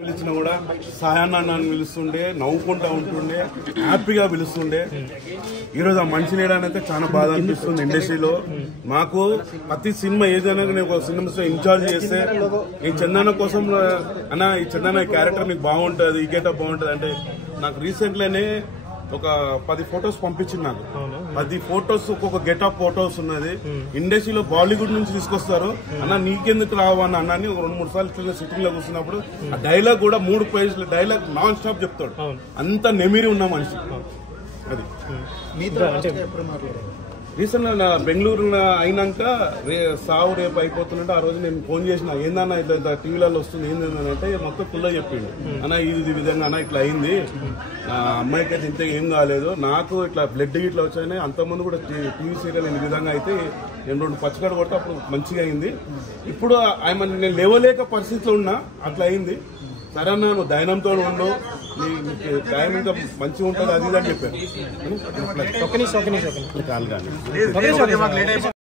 పిలిచినా కూడా సాయాన్న నన్ను పిలుస్తుండే, నవ్వుకుంటా ఉంటుండే, హ్యాపీగా పిలుస్తుండే. ఈరోజు ఆ మనిషి లేడనైతే చాలా బాధ అనిపిస్తుంది ఇండస్ట్రీలో. మాకు ప్రతి సినిమా ఏదైనా నేను ఒక సినిమా ఇన్ఛార్జ్ చేస్తే ఈ చందన కోసం అన్న ఈ చందన క్యారెక్టర్ మీకు బాగుంటుంది, ఈ గెటప్ బాగుంటుంది అంటే నాకు రీసెంట్లీనే ఒక 10 ఫొటోస్ పంపించింది. నాకు 10 ఫొటోస్ ఒక్కొక్క గెటప్ ఫొటోస్ ఉన్నది. ఇండస్ట్రీలో బాలీవుడ్ నుంచి తీసుకొస్తారు. అన్న నీకెందుకు రావన్న అన్నాన్ని 2-3 సార్లు ఇట్లా సిట్టింగ్ లో కూర్చున్నప్పుడు ఆ డైలాగ్ కూడా 3 పేజీల డైలాగ్ నాన్ స్టాప్ చెప్తాడు. అంత నెమిరి ఉన్న మనిషి. అది రీసెంట్ గా బెంగళూరు అయినాక సావు రేపు అయిపోతున్నట్టు ఆ రోజు నేను ఫోన్ చేసిన, ఏందన్నా ఇట్లా టీవీలలో వస్తుంది ఏందని అంటే మొత్తం ఫుల్గా చెప్పిండు. అన్న ఇది విధంగా అన్న ఇట్లా అయింది, అమ్మాయికి అయితే ఇంత ఏం కాలేదు, నాకు ఇట్లా బ్లడ్ ఇట్లా వచ్చాయని అంతకుముందు కూడా టీవీ సీరియల్ ఈ విధంగా అయితే నేను 2 పచ్చగడ కొట్టి అప్పుడు మంచిగా అయింది. ఇప్పుడు ఆయన నేను లేవలేక పరిస్థితిలో ఉన్నా, అట్లా అయింది. సరే అన్న నువ్వు దైనంతో ఉండు, నీకు టైం ఇంకా మంచిగా ఉంటుంది అది ఇది అని చెప్పాను.